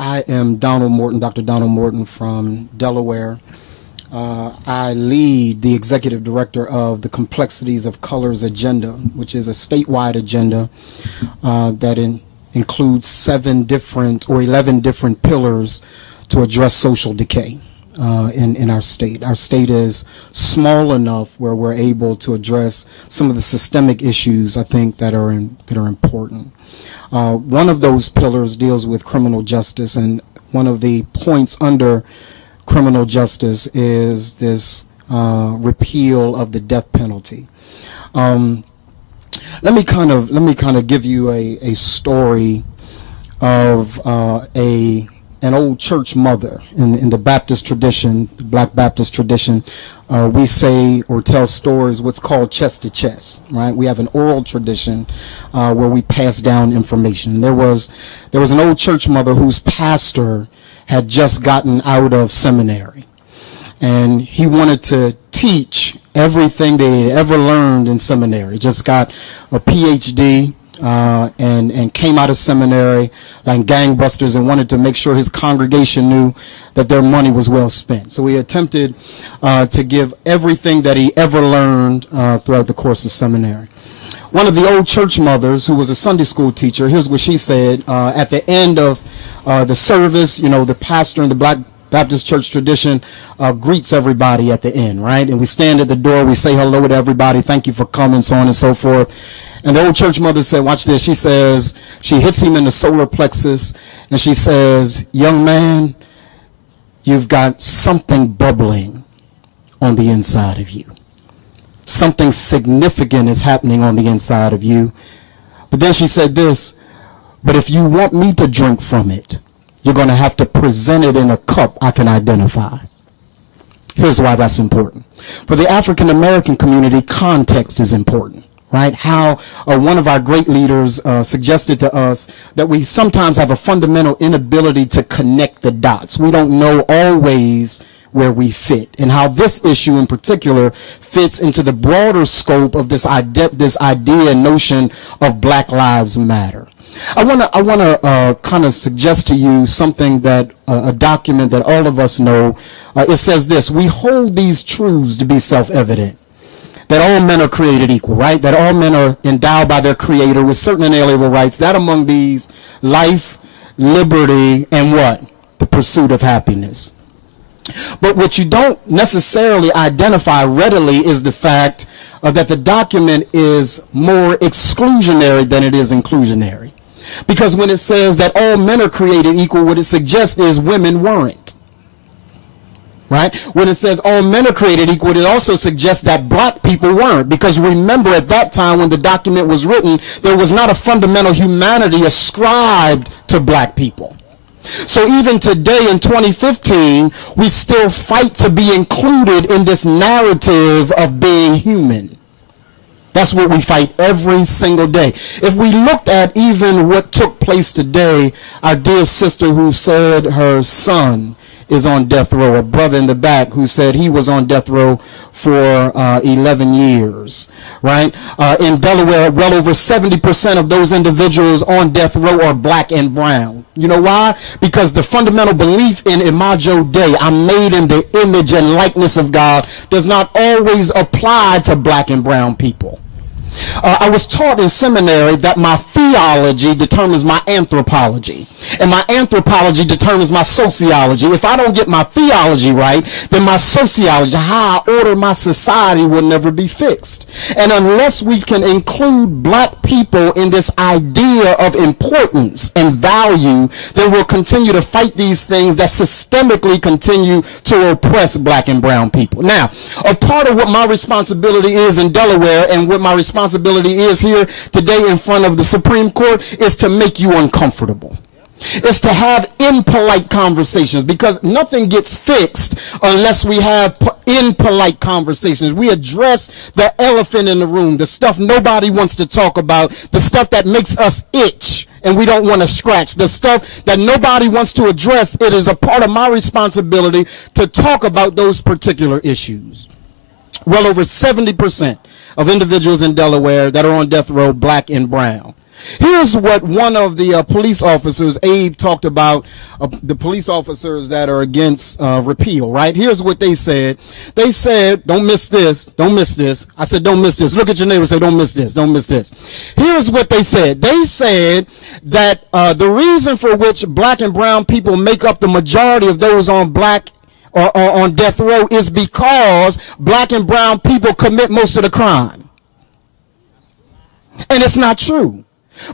I am Donald Morton, Dr. Donald Morton from Delaware. I lead the executive director of the Complexities of Color Agenda, which is a statewide agenda that includes 7 different or 11 different pillars to address social decay in our state. Our state is small enough where we're able to address some of the systemic issues, I think, that are important. One of those pillars deals with criminal justice, and one of the points under criminal justice is this repeal of the death penalty. Let me kind of give you a story of an old church mother in the Baptist tradition, the Black Baptist tradition. We say or tell stories what's called chest to chest, right? We have an oral tradition where we pass down information. There was an old church mother whose pastor had just gotten out of seminary, and he wanted to teach everything they had ever learned in seminary. Just got a PhD and came out of seminary like gangbusters, and wanted to make sure his congregation knew that their money was well spent. So he attempted to give everything that he ever learned throughout the course of seminary. One of the old church mothers, who was a Sunday school teacher, here's what she said at the end of the service. You know, the pastor in the Black Baptist church tradition greets everybody at the end, right? And we stand at the door, we say hello to everybody, thank you for coming, so on and so forth. And the old church mother said, watch this, she says, she hits him in the solar plexus, and she says, young man, you've got something bubbling on the inside of you. Something significant is happening on the inside of you. But then she said this, but if you want me to drink from it, you're going to have to present it in a cup I can identify. Here's why that's important. For the African American community, context is important, right? How one of our great leaders suggested to us that we sometimes have a fundamental inability to connect the dots. We don't know always where we fit, and how this issue in particular fits into the broader scope of this idea and notion of Black Lives Matter. I want to kind of suggest to you something that a document that all of us know. It says this: we hold these truths to be self-evident, that all men are created equal, right? That all men are endowed by their creator with certain inalienable rights, that among these life, liberty, and what? The pursuit of happiness. But what you don't necessarily identify readily is the fact that the document is more exclusionary than it is inclusionary. Because when it says that all men are created equal, what it suggests is women weren't. Right? When it says all men are created equal, it also suggests that black people weren't. Because remember, at that time when the document was written, there was not a fundamental humanity ascribed to black people. So even today in 2015, we still fight to be included in this narrative of being human. That's what we fight every single day. If we looked at even what took place today, our dear sister who said her son is on death row, a brother in the back who said he was on death row for 11 years, right? In Delaware, well over 70% of those individuals on death row are black and brown. You know why? Because the fundamental belief in Imago Dei, I'm made in the image and likeness of God, does not always apply to black and brown people. I was taught in seminary that my theology determines my anthropology, and my anthropology determines my sociology. If I don't get my theology right, then my sociology, how I order my society, will never be fixed. And unless we can include black people in this idea of importance and value, then we'll continue to fight these things that systemically continue to oppress black and brown people. Now, a part of what my responsibility is in Delaware, and what my responsibility is here today in front of the Supreme Court, is to make you uncomfortable. It's to have impolite conversations, because nothing gets fixed unless we have impolite conversations. We address the elephant in the room, the stuff nobody wants to talk about, the stuff that makes us itch and we don't want to scratch, the stuff that nobody wants to address. It is a part of my responsibility to talk about those particular issues. Well over 70% of individuals in Delaware that are on death row, black and brown. Here's what one of the police officers, Abe, talked about, the police officers that are against repeal, right? Here's what they said. They said, don't miss this, don't miss this. I said, don't miss this. Look at your neighbor and say, don't miss this, don't miss this. Here's what they said. They said that the reason for which black and brown people make up the majority of those on black or on death row is because black and brown people commit most of the crime. And it's not true.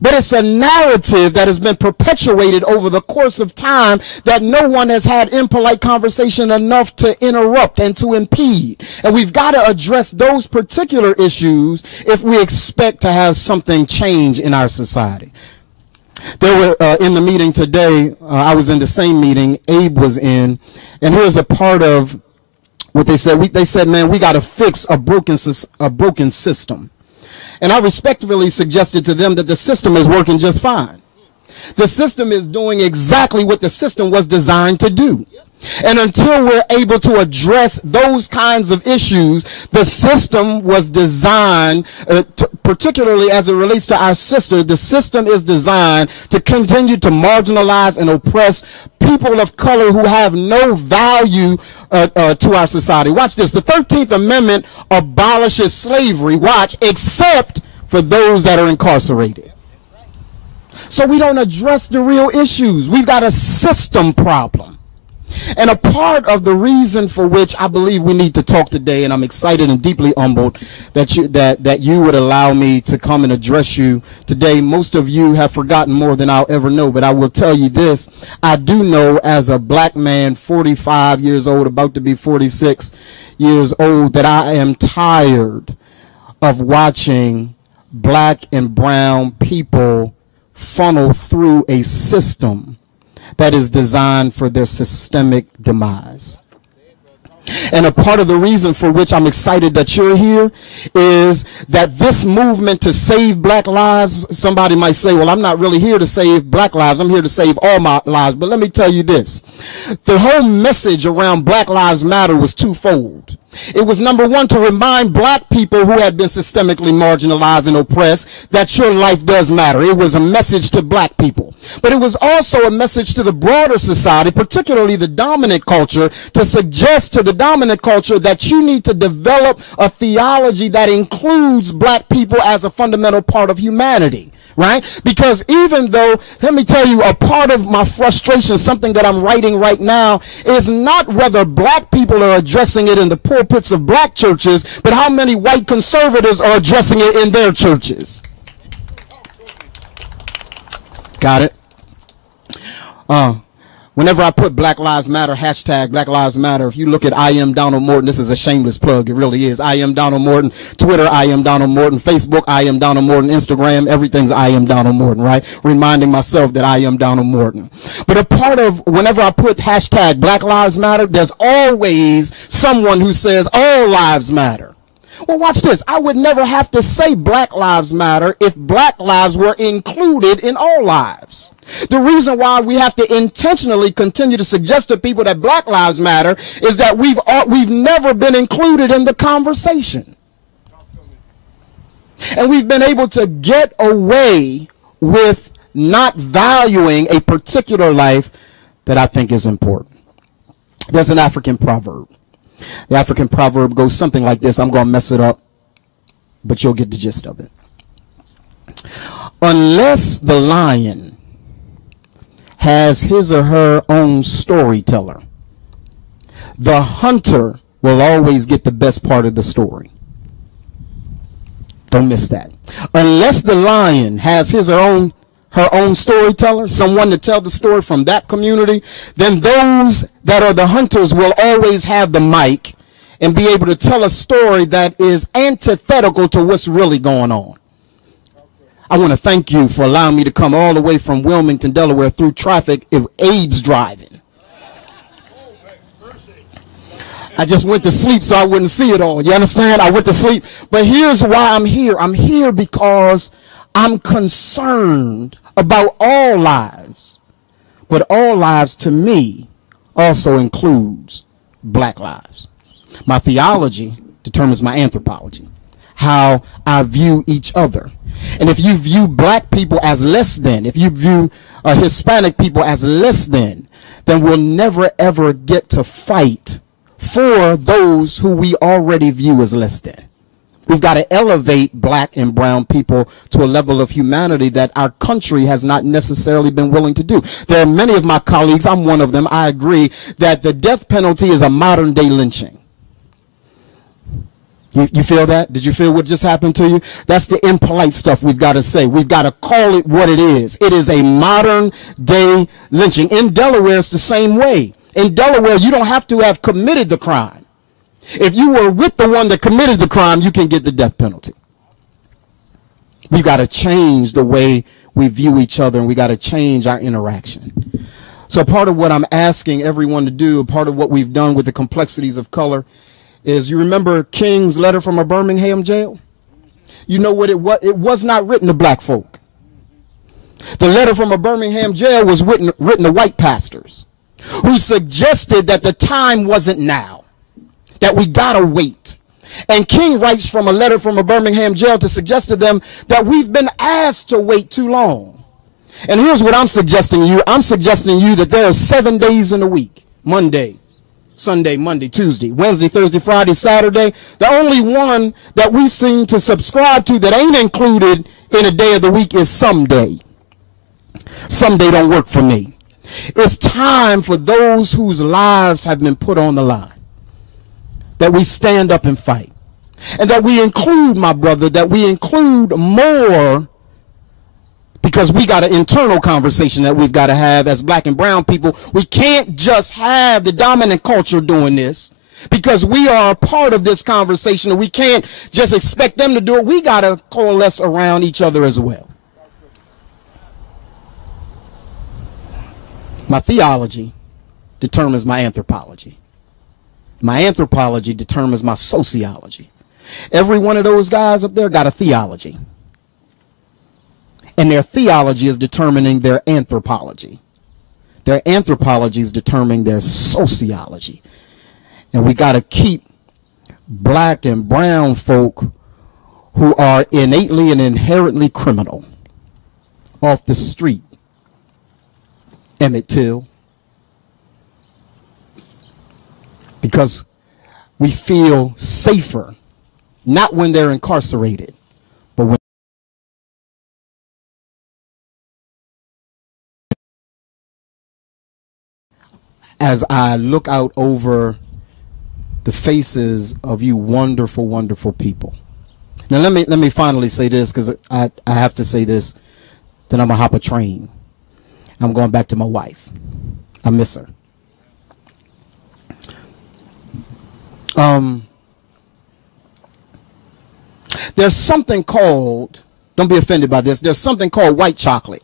But it's a narrative that has been perpetuated over the course of time that no one has had impolite conversation enough to interrupt and to impede. And we've got to address those particular issues if we expect to have something change in our society. There were, in the meeting today, I was in the same meeting Abe was in, and here's a part of what they said. They said, man, we got to fix a broken system. And I respectfully suggested to them that the system is working just fine. The system is doing exactly what the system was designed to do. And until we're able to address those kinds of issues, the system was designed, particularly as it relates to our sister, the system is designed to continue to marginalize and oppress people of color who have no value to our society. Watch this. The 13th Amendment abolishes slavery, watch, except for those that are incarcerated. So we don't address the real issues. We've got a system problem. And a part of the reason for which I believe we need to talk today, and I'm excited and deeply humbled that you would allow me to come and address you today. Most of you have forgotten more than I'll ever know, but I will tell you this. I do know, as a black man, 45 years old, about to be 46 years old, that I am tired of watching black and brown people funnel through a system that is designed for their systemic demise. And a part of the reason for which I'm excited that you're here is that this movement to save black lives, somebody might say, well, I'm not really here to save black lives. I'm here to save all my lives. But let me tell you this. The whole message around Black Lives Matter was twofold. It was, number one, to remind black people who had been systemically marginalized and oppressed that your life does matter. It was a message to black people. But it was also a message to the broader society, particularly the dominant culture, to suggest to the dominant culture that you need to develop a theology that includes black people as a fundamental part of humanity. Right? Because even though, let me tell you, a part of my frustration, something that I'm writing right now, is not whether black people are addressing it in the pulpits of black churches, but how many white conservatives are addressing it in their churches. Got it? Whenever I put Black Lives Matter, hashtag Black Lives Matter, if you look at I am Donald Morton, this is a shameless plug, it really is. I am Donald Morton. Twitter, I am Donald Morton. Facebook, I am Donald Morton. Instagram, everything's I am Donald Morton, right? Reminding myself that I am Donald Morton. But a part of, whenever I put hashtag Black Lives Matter, there's always someone who says all lives matter. Well, watch this. I would never have to say Black Lives Matter if black lives were included in all lives. The reason why we have to intentionally continue to suggest to people that Black Lives Matter is that we've never been included in the conversation. And we've been able to get away with not valuing a particular life that I think is important. There's an African proverb. The African proverb goes something like this. I'm going to mess it up, but you'll get the gist of it. Unless the lion has his or her own storyteller, the hunter will always get the best part of the story. Don't miss that. Unless the lion has his or her own storyteller, someone to tell the story from that community, then those that are the hunters will always have the mic and be able to tell a story that is antithetical to what's really going on. I want to thank you for allowing me to come all the way from Wilmington, Delaware through traffic if Abe's driving. I just went to sleep so I wouldn't see it all. You understand? I went to sleep. But here's why I'm here. I'm here because I'm concerned about all lives. But all lives to me also includes black lives. My theology determines my anthropology. how I view each other. And if you view black people as less than, if you view Hispanic people as less than, then we'll never ever get to fight for those who we already view as less than. We've got to elevate black and brown people to a level of humanity that our country has not necessarily been willing to do. There are many of my colleagues, I'm one of them, I agree that the death penalty is a modern day lynching. You feel that? Did you feel what just happened to you? That's the impolite stuff we've got to say. We've got to call it what it is. It is a modern day lynching. In Delaware, it's the same way. In Delaware, you don't have to have committed the crime. If you were with the one that committed the crime, you can get the death penalty. We've got to change the way we view each other, and we got to change our interaction. So part of what I'm asking everyone to do, part of what we've done with the complexities of color, is you remember King's letter from a Birmingham jail? You know what it was? It was not written to black folk. The letter from a Birmingham jail was written to white pastors who suggested that the time wasn't now, that we gotta wait. And King writes from a letter from a Birmingham jail to suggest to them that we've been asked to wait too long. And here's what I'm suggesting you. I'm suggesting you that there are 7 days in a week. Monday, Sunday, Monday, Tuesday, Wednesday, Thursday, Friday, Saturday. The only one that we seem to subscribe to that ain't included in a day of the week is someday. Someday don't work for me. It's time for those whose lives have been put on the line, that we stand up and fight, and that we include, my brother, that we include more, because we got an internal conversation that we've got to have as black and brown people. We can't just have the dominant culture doing this, because we are a part of this conversation, and we can't just expect them to do it. We got to coalesce around each other as well. My theology determines my anthropology. My anthropology determines my sociology. Every one of those guys up there got a theology. And their theology is determining their anthropology. Their anthropology is determining their sociology. And we got to keep black and brown folk who are innately and inherently criminal off the street. Emmett Till. Because we feel safer, not when they're incarcerated, but when as I look out over the faces of you wonderful, wonderful people. Now let me finally say this, because I have to say this, then I'm gonna hop a train. I'm going back to my wife. I miss her. There's something called, don't be offended by this, there's something called white chocolate.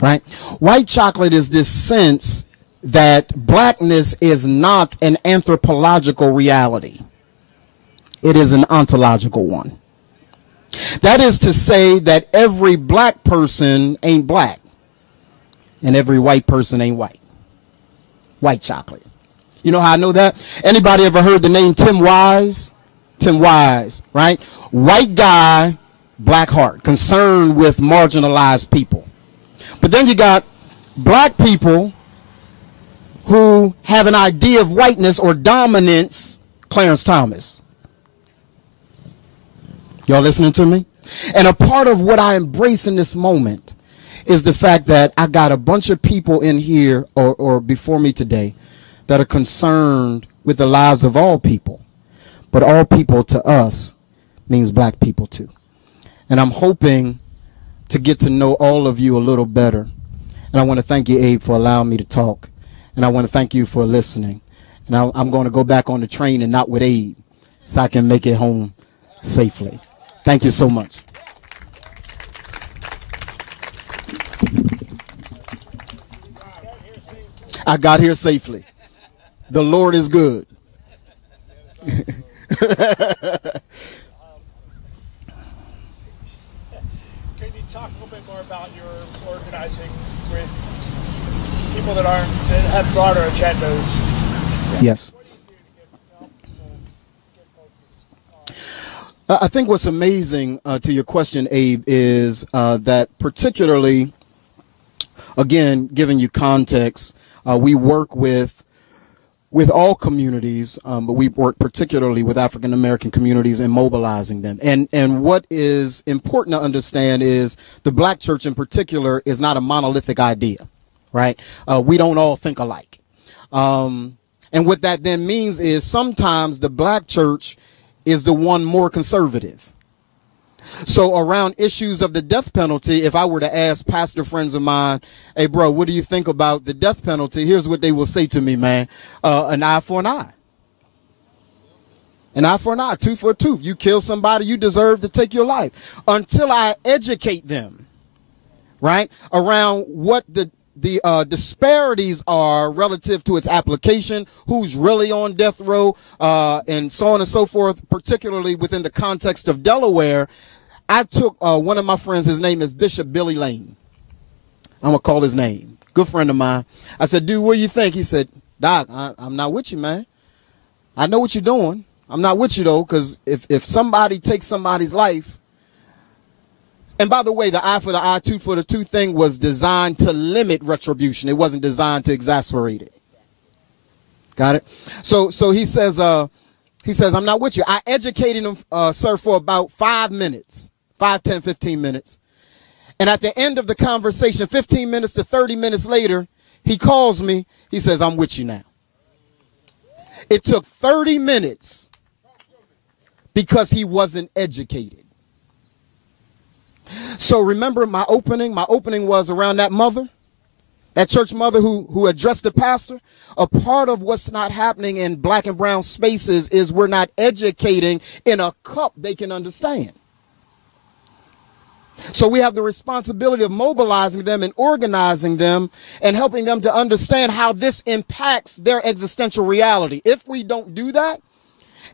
Right? White chocolate is this sense that blackness is not an anthropological reality. It is an ontological one. That is to say that every black person ain't black, and every white person ain't white. White chocolate. You know how I know that? Anybody ever heard the name Tim Wise? Tim Wise, right? White guy, black heart, concerned with marginalized people. But then you got black people who have an idea of whiteness or dominance, Clarence Thomas. Y'all listening to me? And a part of what I embrace in this moment is the fact that I got a bunch of people in here or before me today that are concerned with the lives of all people. But all people to us means black people too. And I'm hoping to get to know all of you a little better. And I want to thank you, Abe, for allowing me to talk. And I want to thank you for listening. And I'm going to go back on the train and not with Abe, so I can make it home safely. Thank you so much. I got here safely. The Lord is good. Can you talk a little bit more about your organizing with people that have broader agendas? Yes. What do you do to help people get focused? I think what's amazing to your question, Abe, is that particularly, again, giving you context, we work with all communities, but we work particularly with African American communities and mobilizing them. And what is important to understand is the black church in particular is not a monolithic idea, right? We don't all think alike. And what that then means is sometimes the black church is the one more conservative. So around issues of the death penalty, if I were to ask pastor friends of mine, hey, bro, what do you think about the death penalty? Here's what they will say to me, man. An eye for an eye. An eye for an eye, tooth for a tooth. You kill somebody, you deserve to take your life. Until I educate them, right, around what the disparities are relative to its application, who's really on death row, and so on and so forth, particularly within the context of Delaware. I took one of my friends, his name is Bishop Billy Lane. I'm going to call his name. Good friend of mine. I said, dude, what do you think? He said, Doc, I'm not with you, man. I know what you're doing. I'm not with you, though, because if somebody takes somebody's life, and by the way, the eye for the eye, tooth for the tooth thing was designed to limit retribution. It wasn't designed to exasperate it. Got it? So he says, I'm not with you. I educated him, sir, for about 5 minutes, 5, 10, 15 minutes. And at the end of the conversation, 15 minutes to 30 minutes later, he calls me. He says, I'm with you now. It took 30 minutes because he wasn't educated. So remember my opening? My opening was around that mother, that church mother who addressed the pastor. A part of what's not happening in black and brown spaces is we're not educating in a cup they can understand. So we have the responsibility of mobilizing them and organizing them and helping them to understand how this impacts their existential reality. If we don't do that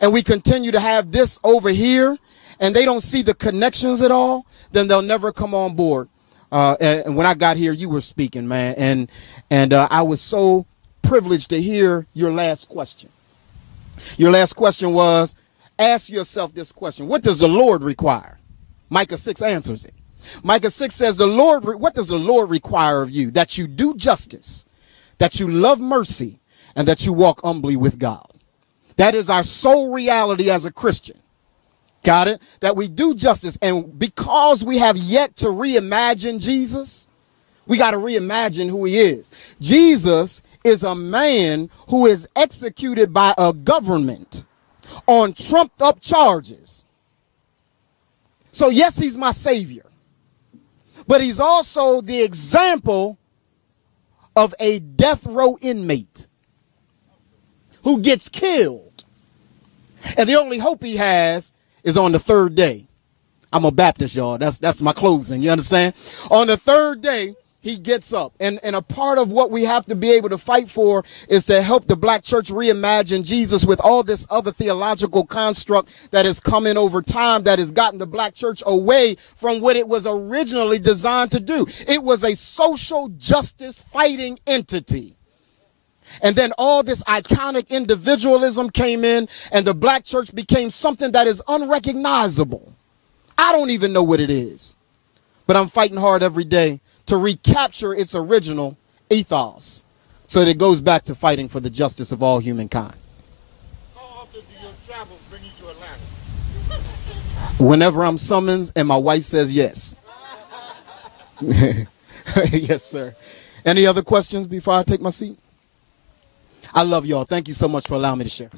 and we continue to have this over here, and they don't see the connections at all, then they'll never come on board. And when I got here, you were speaking, man. And I was so privileged to hear your last question. Your last question was, ask yourself this question. What does the Lord require? Micah 6 answers it. Micah 6 says, what does the Lord require of you? That you do justice, that you love mercy, and that you walk humbly with God. That is our sole reality as a Christian. Got it? That we do justice. And because we have yet to reimagine Jesus, we got to reimagine who he is. Jesus is a man who is executed by a government on trumped up charges. So yes, he's my savior, but he's also the example of a death row inmate who gets killed. And the only hope he has is on the third day. I'm a Baptist, y'all. That's my closing. You understand? On the third day, he gets up. And a part of what we have to be able to fight for is to help the black church reimagine Jesus with all this other theological construct that has come in over time that has gotten the black church away from what it was originally designed to do. It was a social justice fighting entity. And then all this iconic individualism came in, and the black church became something that is unrecognizable. I don't even know what it is, but I'm fighting hard every day to recapture its original ethos so that it goes back to fighting for the justice of all humankind. How often do your travels bring you to Atlanta? Whenever I'm summoned and my wife says yes. Yes, sir. Any other questions before I take my seat? I love y'all. Thank you so much for allowing me to share.